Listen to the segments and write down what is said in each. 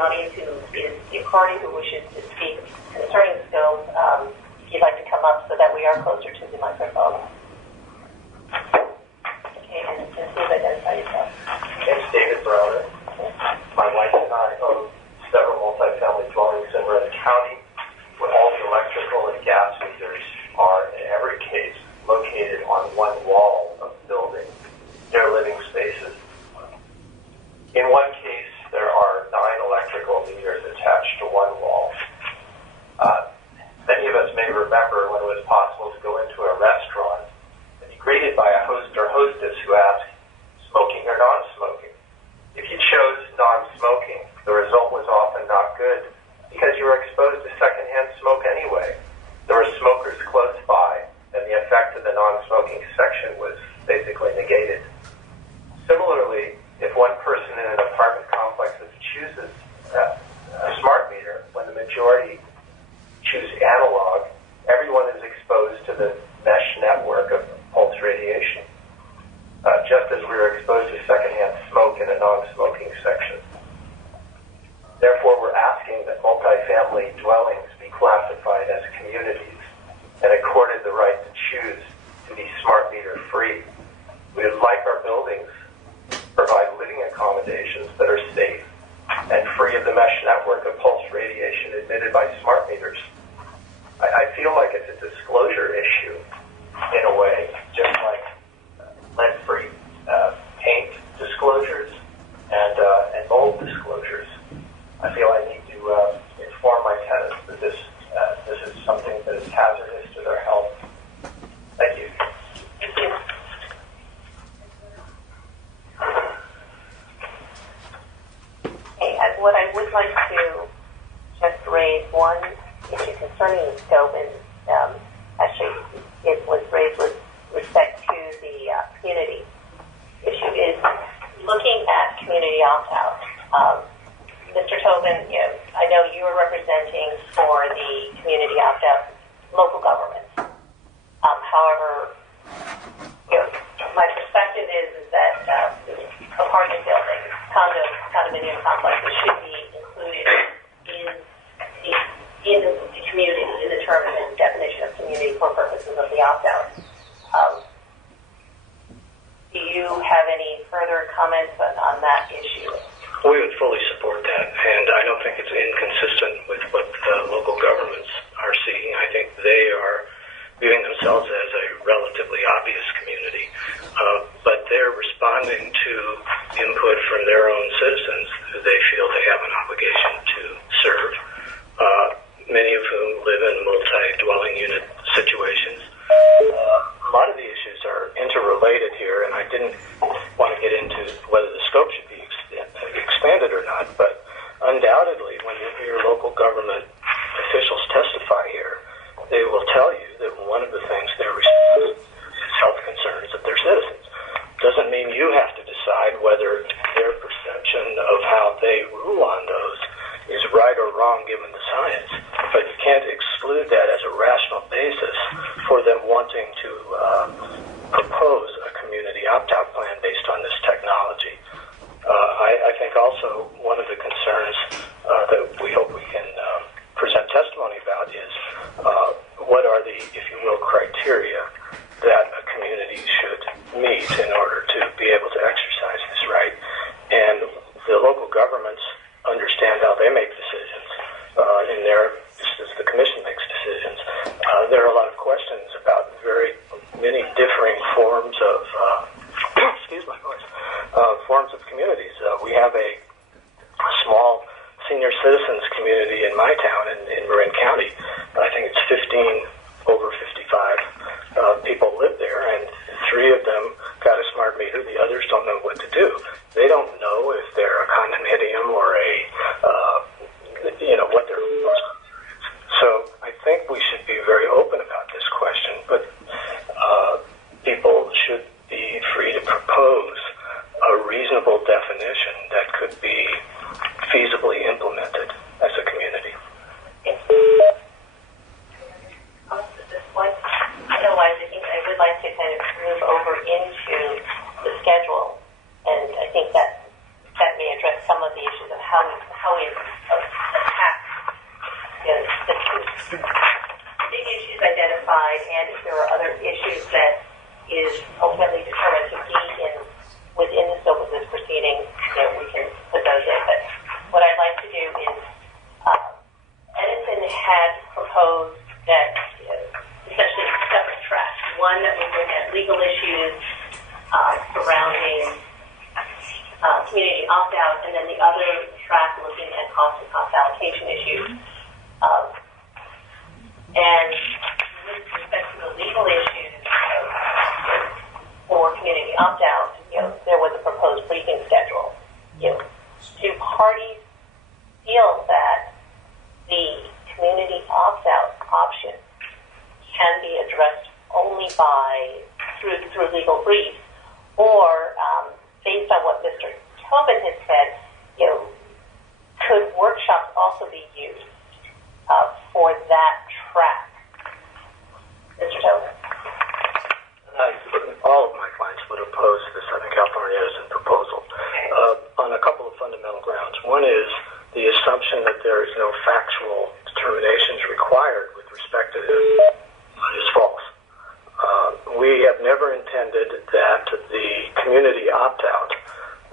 audience who is the party who wishes to speak concerning the scope, if you'd like to come up so that we are closer to the microphone. Okay, and please identify yourself. It's David Browner. My wife and I own several multifamily dwellings in Marin County where all the electrical and gas meters are, in every case, located on one wall of the building. They're living spaces. In one case, there are 9 electrical meters attached to one wall. Many of us may remember when it was possible to go into a restaurant and be greeted by a host or hostess who asked, smoking or non-smoking? If you chose non-smoking, the result was often not good because you were exposed to secondhand smoke anyway. There were smokers close by, and the effect of the non-smoking section was basically negated. Similarly, if one person in an apartment complex chooses a smart meter when the majority choose analog, everyone is exposed to the mesh network of pulse radiation, just as we are exposed to secondhand smoke in a non-smoking section. Therefore, we're asking that multifamily dwellings be classified as communities and accorded the right to choose to be smart meter free. We would like our buildings to provide living accommodations that are safe and free of the mesh network of pulse radiation emitted by smart meters. I feel like it's a disclosure issue in a way, just like lead-free paint disclosures and mold disclosures. I feel I need to inform my tenants that this is something that is hazardous to their health. Thank you. Thank you. Okay, what I would like to just raise one issue concerning the scope, and actually it was raised with respect to the community issue, is looking at community opt-out. Mr. Tobin, I know you are representing for the community opt-out local governments. However, my perspective is that apartment buildings, condominium complexes should be included in the community, in the term and definition of community for purposes of the opt-out. Do you have any further comments on that issue? We would fully support that, and I don't think it's inconsistent with what local governments are seeking. I think they are viewing themselves as a relatively obvious community, but they're responding to input from their own citizens who they feel they have an obligation to serve, many of whom live in multi-dwelling unit situations. A lot of the issues are interrelated here, and I didn't want to get into whether the scope should be expanded or not, but undoubtedly when you hear local government officials testify here, they will tell you that one of the things they're responsible is health concerns of their citizens. Doesn't mean you have to decide whether their perception of how they rule on those is right or wrong given the science, but you can't exclude that as a rational basis for them wanting to propose a community opt-out plan based on this technology. I think also one of the concerns that we hope we can present testimony about is what are the, if you will, criteria that a community should meet in order to be able to exercise this right. And the local governments understand how they make decisions just as the commission makes decisions. There are a lot of questions about very many differing forms of excuse my voice, forms of communities. We have a small senior citizens community in my town in Marin County. I think it's 15 over 55 people live there, and 3 of them got a smart meter. The others don't know what to do. They don't know if they're a condominium or what they're. So I think we should be very open about this question, but people should be free to propose a reasonable definition that could be feasibly implemented as a community. Otherwise, I think I would like to kind of move over into the schedule, and I think that may address some of the issues of how we how we attack the two big issues identified, and if there are other issues that is ultimately determined to be within the scope of this proceeding, we can put those in. But what I'd like to do is, Edison had proposed that essentially separate tracks. One that would look at legal issues surrounding community opt-out, and then the other track looking at cost and cost allocation issues. And with respect to the legal issues for community opt-out, there was a proposed briefing schedule. Two parties feel that the community opt-out option can be addressed only through legal briefs, or based on what Mr. Tobin has said, could workshops also be used for that track? Mr. Tobin? All of my clients would oppose the Southern California Edison proposal on a couple of fundamental grounds. One is the assumption that there is no factual determinations required with respect to this is false. We have never intended that the community opt-out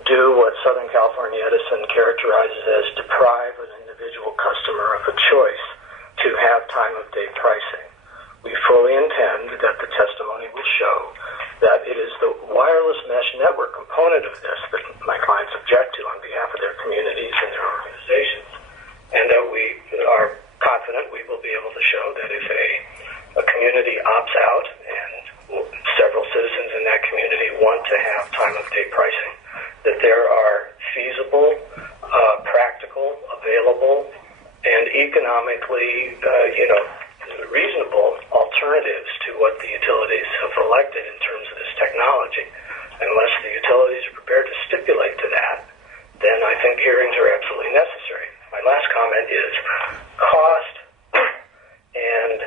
do what Southern California Edison characterizes as deprive an individual customer of a choice to have time-of-day pricing. We fully intend that the testimony will show that it is the wireless mesh network component of this that my clients object to on behalf of their communities and their organizations, and that we are confident we will be able to show that if a community opts out and several citizens in that community want to have time-of-day pricing, that there are feasible, practical, available, and economically, reasonable alternatives to what the utilities have elected in terms of this technology. Unless the utilities are prepared to stipulate to that, then I think hearings are absolutely necessary. My last comment is cost and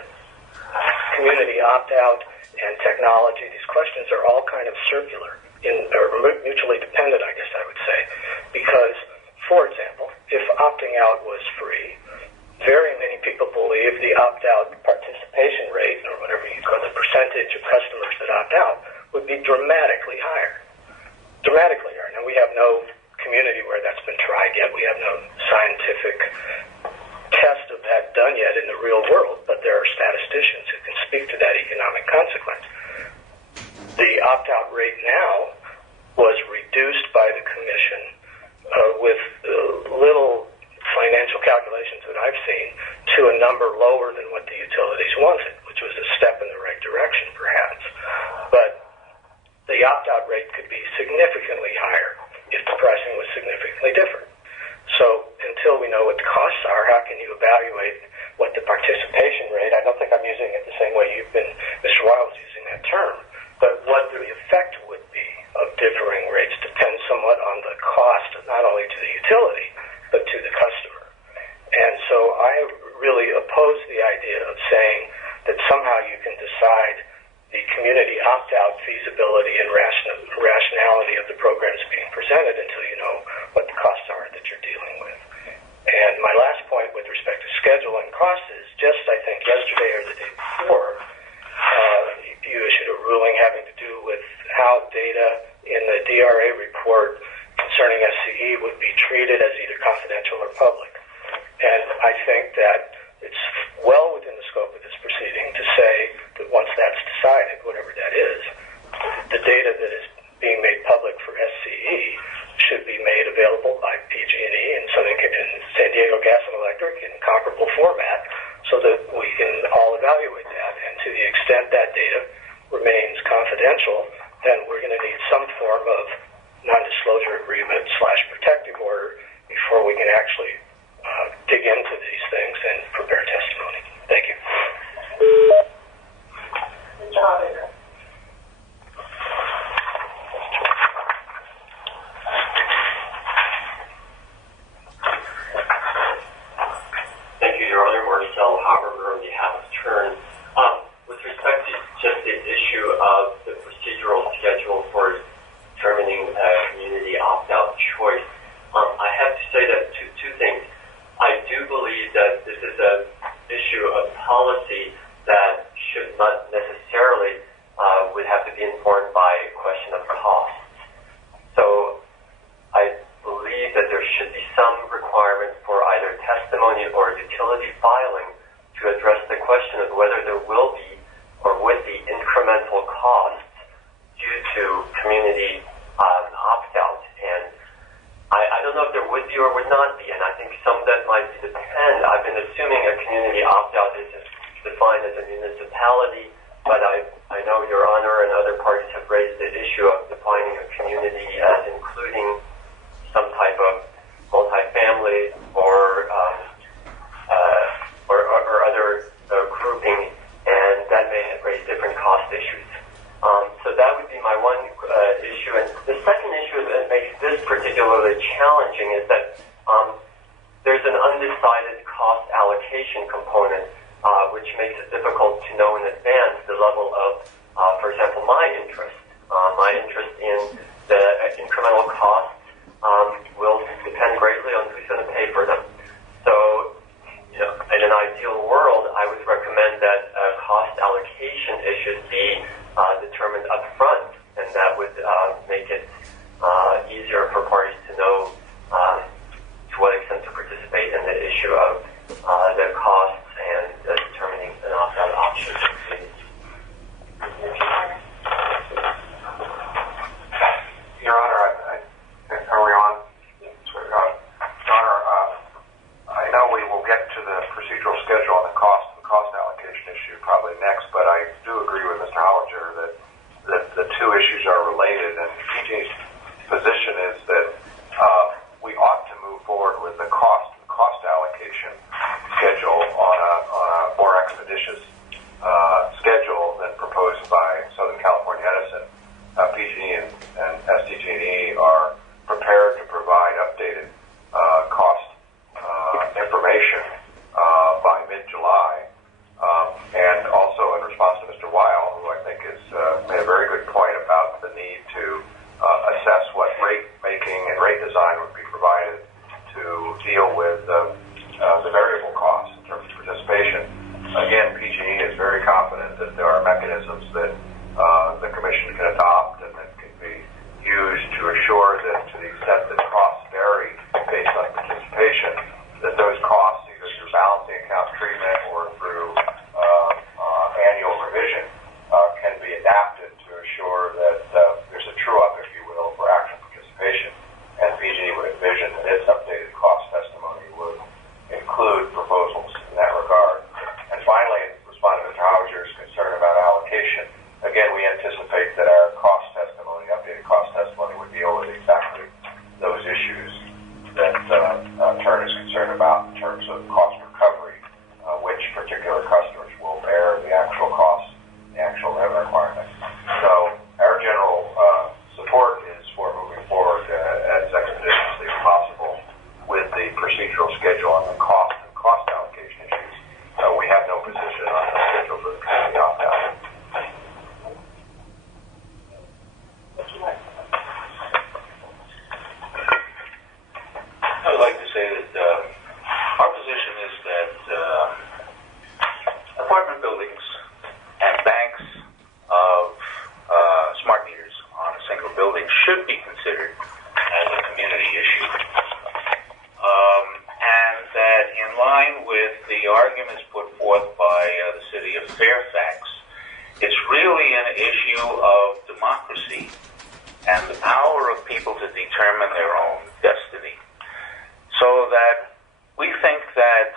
community opt-out and technology. These questions are all kind of circular, or mutually dependent, I guess I would say, because, for example, if opting out was free, very many people believe the opt-out participation rate, or whatever you call the percentage of customers that opt out, would be dramatically higher. Dramatically higher. Now, we have no community where that's been tried yet. We have no scientific test of that done yet in the real world, but there are statisticians who can speak to that economic consequence. The opt-out rate now was reduced by the Commission with little financial calculations that I've seen to a number lower than what the utilities wanted, which was a step in the right direction, perhaps. But the opt-out rate could be significantly higher if the pricing was significantly different. So until we know what the costs are, how can you evaluate what the participation rate? I don't think I'm using it the same way Mr. Weil was using that term, but what the effect would be of differing rates depends somewhat on the cost, not only to the utility, but to the customer. And so I really oppose the idea of saying that somehow you can decide the community opt-out feasibility and rationality of the programs being presented until you know what the costs are that you're dealing with. And my last point with respect to schedule and cost is just, I think, yesterday or the day before, you issued a ruling having to do with how data in the DRA report concerning SCE would be treated as either confidential or public. And I think that it's well within the scope of this proceeding to say that once that's decided, whatever that is, the data that is being made public for SCE should be made available by PG&E and San Diego Gas and Electric in comparable format so that we can all evaluate that. And to the extent that data remains confidential, then we're going to need some form of non-disclosure agreement / protective order before we can actually dig into these things and prepare testimony. Thank you. Mr. Hollinger. Thank you, Your Honor. Marcel Haberger on behalf of Turn. With respect to just the issue of the procedural schedule for determining community opt-out choice, I have to say that to not be, and I think some of that might depend. I've been assuming a community opt-out is defined as a municipality, but I know Your Honor and other parties have raised the issue of defining a community as including some type of multifamily or other grouping, and that may raise different cost issues. So that would be my one issue. And the second issue that makes this particularly challenging is that there's an undecided cost allocation component, which makes it difficult to know in advance the level of, for example, my interest. My interest in the incremental costs will depend greatly on who's going to pay for them. So, in an ideal world, I would recommend that cost allocation issues be determined up front, and that would make it easier for parties to know to what extent to participate in the issue of the costs and determining an opt-out option. Your Honor, are we on? Your Honor, I know we will get to the procedural schedule on the cost allocation issue probably next, but I do agree with Mr. Hollinger that the two issues are related, and PG&E's position is that we ought to move forward with the cost allocation schedule on a more expeditious schedule than proposed by Southern California Edison. PG&E and SDG&E are prepared to provide updated cost information by mid-July. And also in response to Mr. Weil, who I think has made a very good point about the need to assess what rate making and rate design would be provided to deal with the variable costs in terms of participation. Again, PG&E is very confident that there are mechanisms that the Commission can adopt and that can be used to assure that to the extent that costs vary based on participation, that those costs, either through balancing account treatment or through annual revision, can be adapted to assure that there's a true-up, if you will, for actual participation. And PG&E would envision that its updated cost testimony would include proposals in that regard. And finally, responding to Mr. Hauser's concern about allocation, again, we anticipate that our updated cost testimony would deal with exactly those issues that Turn is concerned about in terms of cost recovery, which particular customers will bear the actual costs, the actual revenue requirement. So our general support is for moving forward as expeditiously as possible with the procedural schedule on the cost and cost allocation issues. We have no position on the schedule for the community opt-out. I would like to say that our position is that apartment buildings and banks of smart meters on a single building should be considered as a community issue. And that in line with the arguments put forth by the city of Fairfax, it's really an issue of democracy and the power of people to determine their own destiny. So that we think that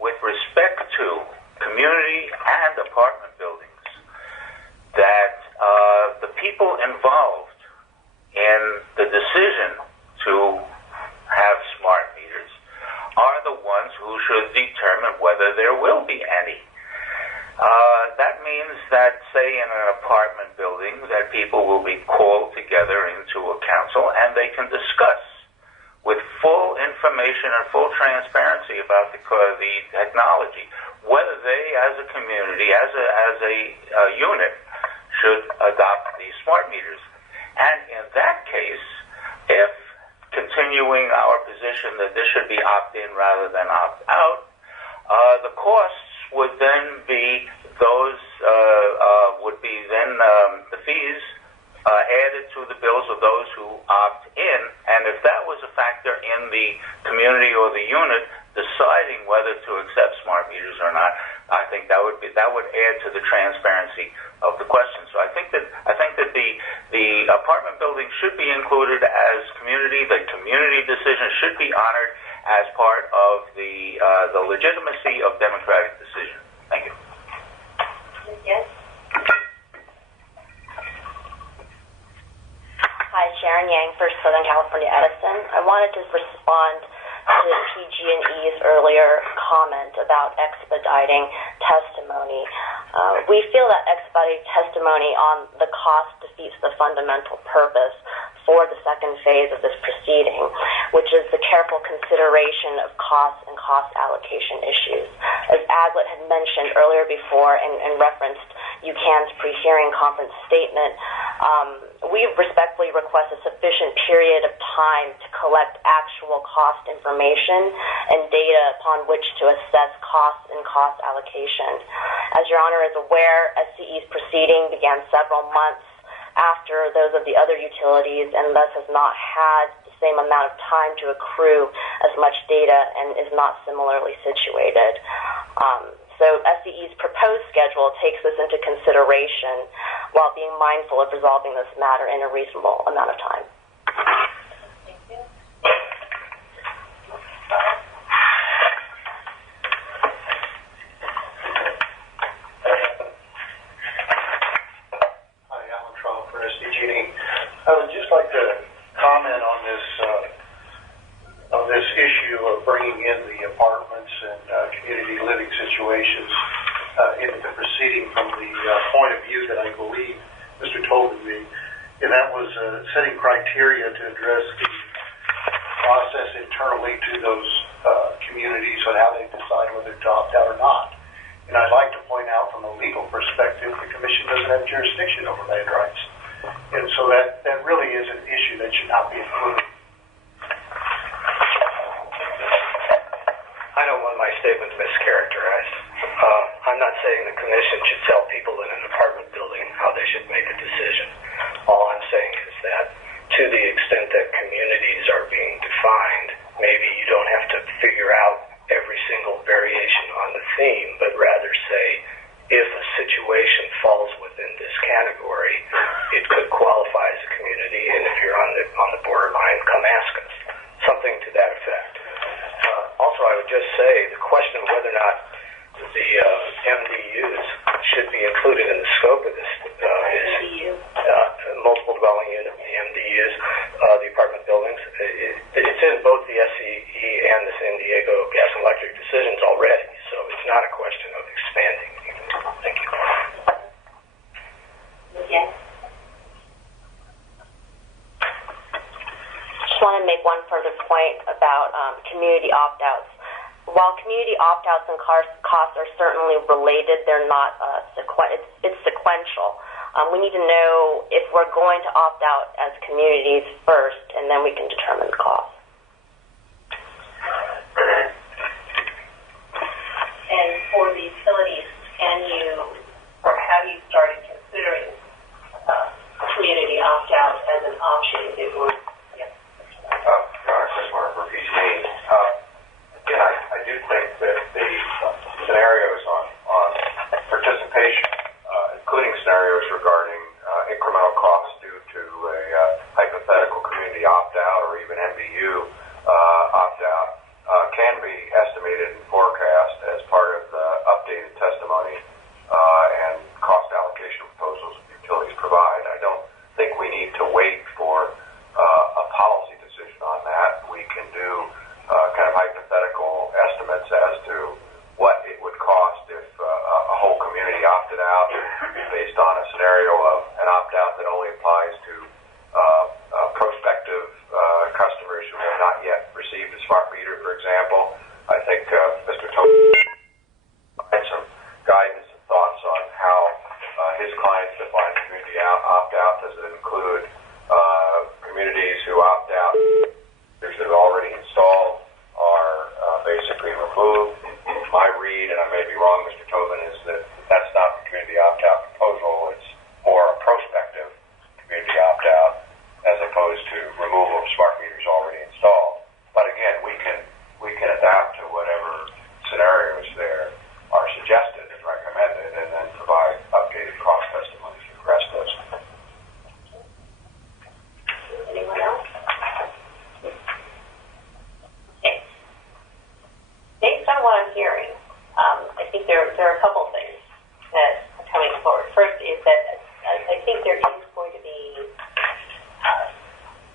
with respect to community and apartment buildings, that the people involved in the decision to have smart meters are the ones who should determine whether there will be any. That means that, say, in an apartment building, that people will be called together into a council and they can discuss with full information and full transparency about the technology, whether they, as a community, as a unit, should adopt these smart meters. And in that case, if continuing our position that this should be opt-in rather than opt-out, the costs would then be the fees added to the bills of those who opt in, and if that was a factor in the community or the unit deciding whether to accept smart meters or not, I think that would add to the transparency of the question. So I think that the apartment building should be included as community. The community decision should be honored as part of the legitimacy of democratic decision. Thank you. Yes. Hi, Sharon Yang for Southern California Edison. I wanted to respond to PG&E's earlier comment about expediting testimony. We feel that expediting testimony on the cost defeats the fundamental purpose for the second phase of this proceeding, which is the careful consideration of costs and cost allocation issues. As Aglet had mentioned earlier before and referenced UCAN's pre-hearing conference statement, we respectfully request a sufficient period of time to collect actual cost information and data upon which to assess costs and cost allocation. As Your Honor is aware, SCE's proceeding began several months after those of the other utilities and thus has not had the same amount of time to accrue as much data and is not similarly situated. So SCE's proposed schedule takes this into consideration while being mindful of resolving this matter in a reasonable amount of time. Thank you. Hi, Alan Trump for SDG&E. I would just like to comment on this issue of bringing in the apartments and community living situations into the proceeding from the point of view that I believe Mr. Tobin made, and that was setting criteria to address the process internally to those communities on how they decide whether to opt out or not. And I'd like to point out from a legal perspective, the Commission doesn't have jurisdiction over land rights. And so that really is an issue that should not be included. I don't want my statement mischaracterized. I'm not saying the Commission should tell people in an apartment building how they should make a decision. All I'm saying is that to the extent that communities are being defined, maybe you don't have to figure out every single variation on the theme, but rather say, if a situation falls within this category, it could qualify as a community, and if you're on the borderline, come ask us. Something to that effect. Also, I would just say the question of whether or not the MDUs should be included in the scope of this is multiple dwelling unit, the MDUs, the apartment buildings. It's in both the SCE and the San Diego Gas and Electric decisions already, so it's not a question of expanding. Thank you. Yes. Just want to make one further point about community opt-outs. While community opt-outs and costs are certainly related, they're not it's sequential. We need to know if we're going to opt out as communities first, and then we can determine the cost. And for the utilities, can you, or have you started considering community opt-out as an option? It would, yes. Chris Martin for PG&E. Again, I do think that the scenarios on participation, including scenarios regarding incremental costs due to a hypothetical community opt-out or even MBU opt-out, can be estimated and forecast as part of the updated testimony and cost allocation proposals utilities provide. I don't think we need to wait for a policy decision on that. We can do kind of hypothetical estimates as to what it would cost if a whole community opted out based on a scenario of an opt-out that only applies to prospective customers who have not yet received a smart meter, for example. I think Mr. Tobin had some guidance and thoughts on how his clients define community opt-out. Does it include communities who opt out that have already installed are basically removed? My read, and I may be wrong, Mr. Tobin, is that that's not the community opt-out proposal. It's more a prospective community on what I'm hearing, I think there are a couple things that are coming forward. First is that I think there is going to be,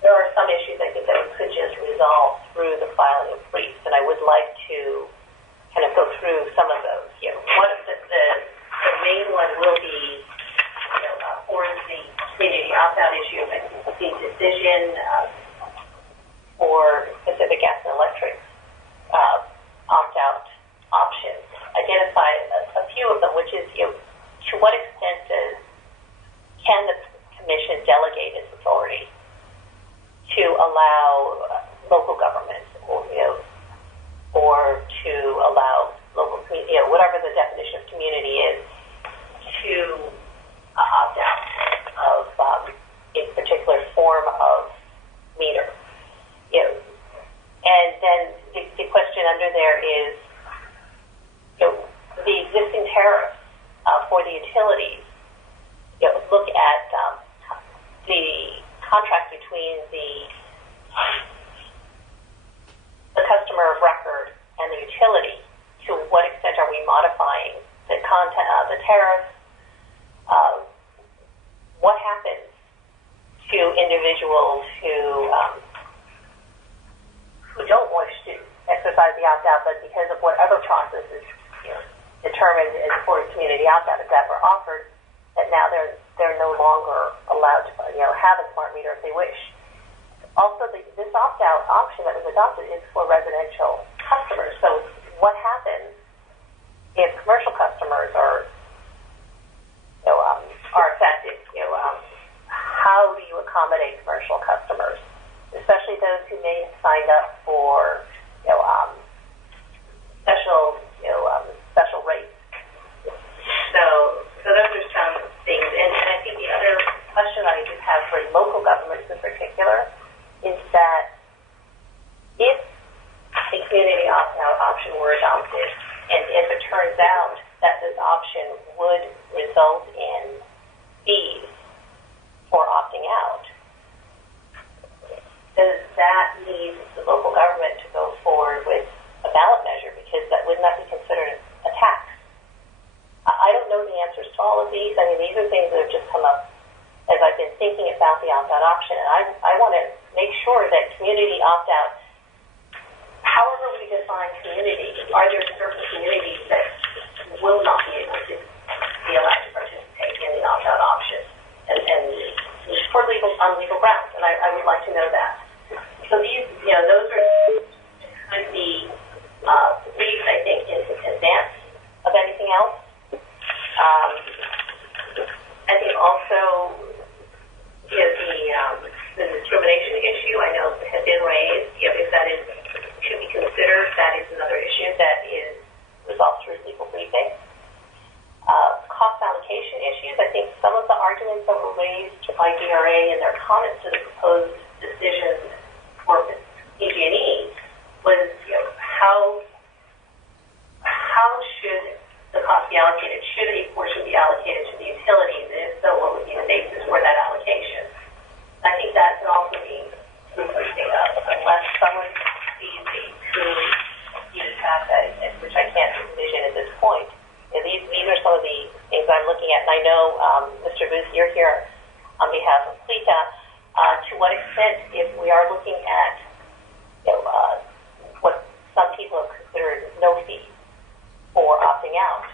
there are some issues I think that we could just resolve through the filing of briefs, and I would like to kind of go through some of those. One of the main one will be, for the community opt-out issue, I think the decision for Pacific Gas and Electric opt-out options. Identify a few of them, which is, to what extent can the Commission delegate its authority to allow local governments, or to allow local community, whatever the definition of community is, to opt out of a particular form of meter. And then the question under there is, the existing tariffs for the utilities. Look at the contract between the customer of record and the utility. To what extent are we modifying the content of the tariffs? What happens to individuals who don't wish to exercise the opt-out, but because of whatever process is determined for community opt-out, if that were offered, that now they're no longer allowed to have a smart meter if they wish. Also, this opt-out option that was adopted is for residential customers. So what happens if commercial customers are affected? How do you accommodate commercial customers, especially those who may have signed up for special rates? So those are some things. And I think the other question I do have for local governments in particular is that if a community opt-out option were adopted, and if it turns out that this option would result in fees for opting out, does that need the local government to go forward with a ballot measure, because that would not be considered a tax? I don't know the answers to all of these. I mean, these are things that have just come up as I've been thinking about the opt-out option, and I want to make sure that community opt-out, however we define community, are there certain communities that will not be able to be allowed to participate in the opt-out option, and for on legal grounds, and I would like to know that. So these, those could be briefed, I think, in advance of anything else. I think also, the discrimination issue, I know has been raised. If that is to be considered, that is another issue that is resolved through legal briefing. Cost allocation issues. I think some of the arguments that were raised by DRA in their comments to the proposed decision for PG&E was, how should the cost be allocated? Should a portion be allocated to the utilities? And if so, what would be the basis for that allocation? I think that can also be briefing up, unless someone sees a truly huge asset, which I can't envision at this point. And these are some of the things I'm looking at, and I know, Mr. Booth, you're here on behalf of PLETA. To what extent, if we are looking at what some people have considered no fee for opting out,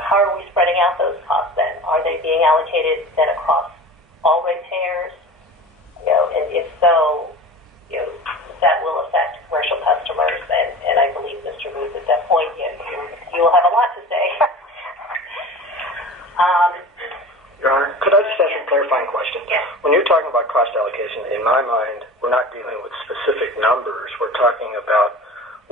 how are we spreading out those costs then? Are they being allocated then across all ratepayers? And if so, that will affect commercial customers, and I believe, Mr. Booth, at that point, you will have a lot to say. Your Honor, could I just ask a clarifying question? Yes. When you're talking about cost allocation, in my mind, we're not dealing with specific numbers. We're talking about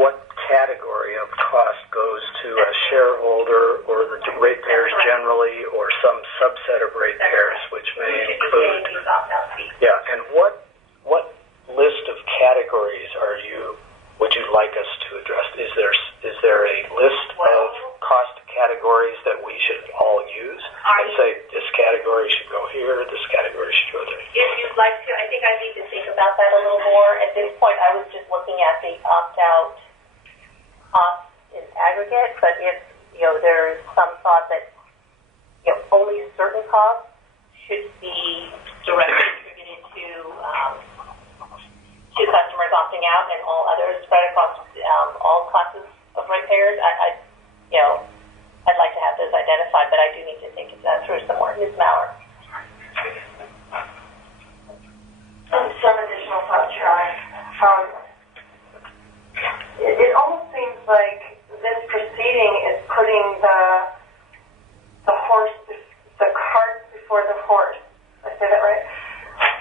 what category of cost goes to a shareholder or the ratepayers generally, or some subset of ratepayers, which may include. Yeah, and what list of categories would you like us to address? Is there a list of cost categories that we should all use and say this category should go here, this category should go there? If you'd like to, I think I need to think about that a little more. At this point, I was just looking at the opt-out costs in but if, there's some thought that, only certain costs should be directly attributed to customers opting out and all others spread across all classes of ratepayers, I'd like to have those identified, but I do need to think through some more. Ms. Maurer. Some additional thoughts, Your Honor. It almost seems like this proceeding is putting the cart before the horse. Did I say that right?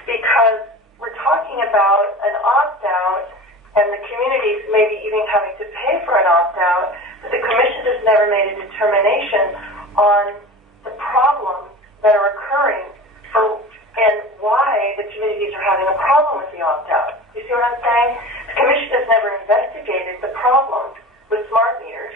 Because we're talking about an opt-out and the communities maybe even having to pay for an opt-out, but the Commission has never made a determination on the problems that are occurring and why the communities are having a problem with the opt-out. You see what I'm saying? The Commission has never investigated the problems with smart meters.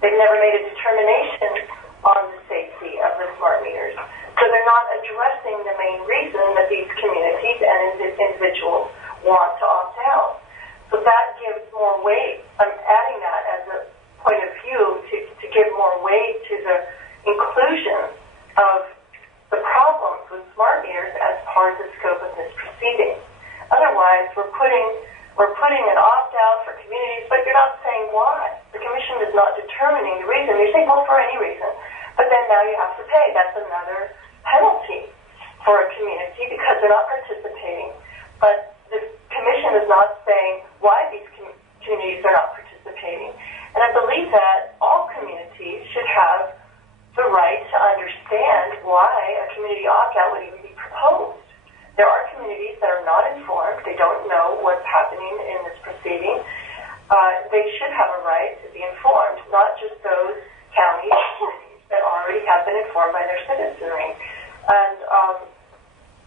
They've never made a determination on the safety of the smart meters. So they're not addressing the main reason that these communities and individuals want to opt out. So that gives more weight. I'm adding that as a point of view to give more weight to the inclusion of the problems with smart meters as part of the scope of this proceeding. Otherwise, we're putting an opt-out for communities, but you're not saying why. The Commission is not determining the reason. You're saying, well, for any reason. But then now you have to pay. That's another penalty for a community because they're not participating. But the Commission is not saying why these communities are not participating. And I believe that all communities should have the right to understand why a community opt-out would even be proposed. There are communities that are not informed. They don't know what's happening in this proceeding. They should have a right to be informed, not just those counties that already have been informed by their citizenry. And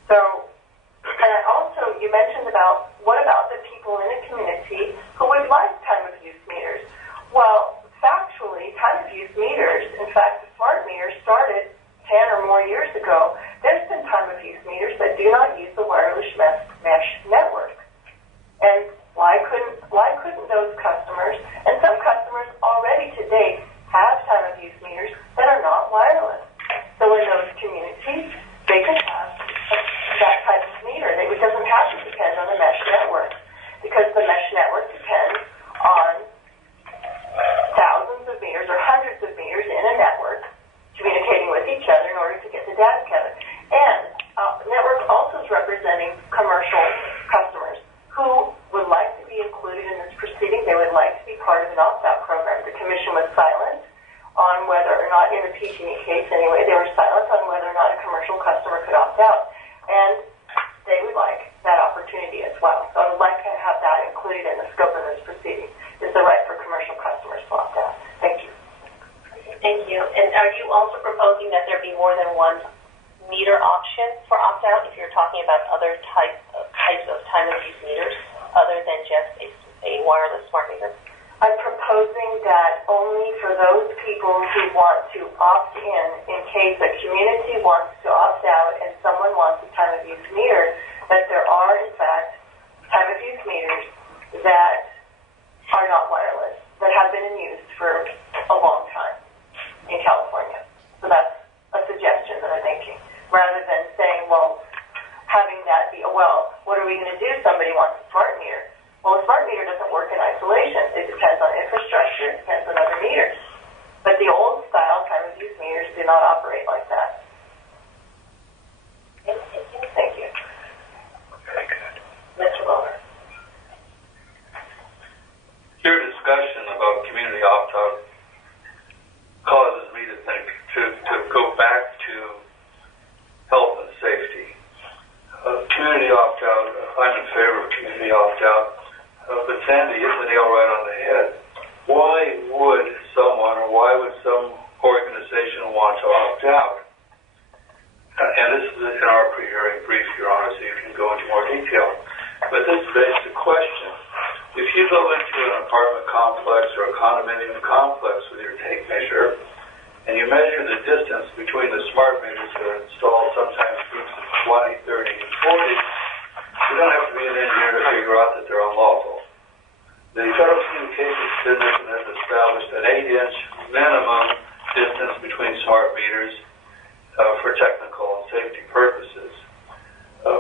and also you mentioned about what about the people in a community who would like time of use meters? Well, factually, time of use meters, in fact, the smart meters started 10 or more years ago. There's been time of use meters that do not use the wireless mesh network. And why couldn't those customers, and some customers already to date have time of use meters that are not wireless. So in those communities, they could have that type of meter. It doesn't have to depend on the mesh network because the mesh network depends on thousands of meters or hundreds of meters in a network communicating with each other in order to get the data together. And network also is representing commercial customers who would like to be included in this proceeding. They would like to be part of an opt-out program. The Commission was silent on whether or not, in the PG&E case anyway, they were silent on whether or not a commercial customer could opt out. And they would like that opportunity as well. So I would like to have that included in the scope of this proceeding, is the right for commercial customers to opt out. Thank you. Thank you. And are you also proposing that there be more than one meter option for opt-out if you're talking about other types of time-of-use meters other than just a wireless smart meter? I'm proposing that only for those people who want to opt in case a community wants to opt out and someone wants a time-of-use meter, that there are, in fact, time-of-use meters that are not wireless, that have been in use for a long time in California. So that's a suggestion that I'm making, rather than saying, well, having that be, well, what are we going to do? Somebody wants a smart meter. Well, a smart meter doesn't work in isolation. It depends on infrastructure. It depends on other meters. But the old-style time-of-use meters do not operate like that. Thank you. Very good. Mr. Wilmer. Your discussion about community opt-out causes me to think, to go back to health and safety. Community opt-out, I'm in favor of community opt-out. But Sandy hit the nail right on the head. Why would someone or why would some organization want to opt out? And this is in our pre-hearing brief, Your Honor, so you can go into more detail. But this begs the question. If you go into an apartment complex or a condominium complex with your tape measure, and you measure the distance between the smart meters that are installed, sometimes groups of 20, 30, and 40, you don't have to be an engineer to figure out that they're unlawful. The Federal Communications Commission has established an 8-inch minimum distance between smart meters for technical and safety purposes.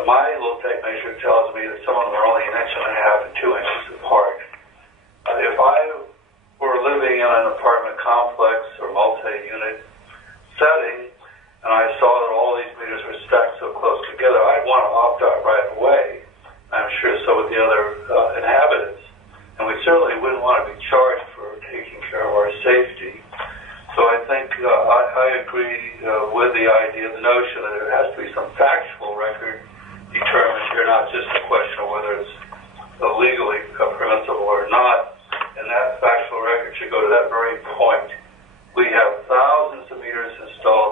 My little tape measure tells me that some of them are only 1.5 and 2 inches apart. If I were living in an apartment complex or multi-unit setting, and I saw that all these meters were stacked so close together, I'd want to opt out right away. I'm sure so would the other inhabitants. And we certainly wouldn't want to be charged for taking care of our safety. So I think I agree with the idea, the notion that there has to be some factual record determined here, not just a question of whether it's legally permissible or not. And that factual record should go to that very point. We have thousands of meters installed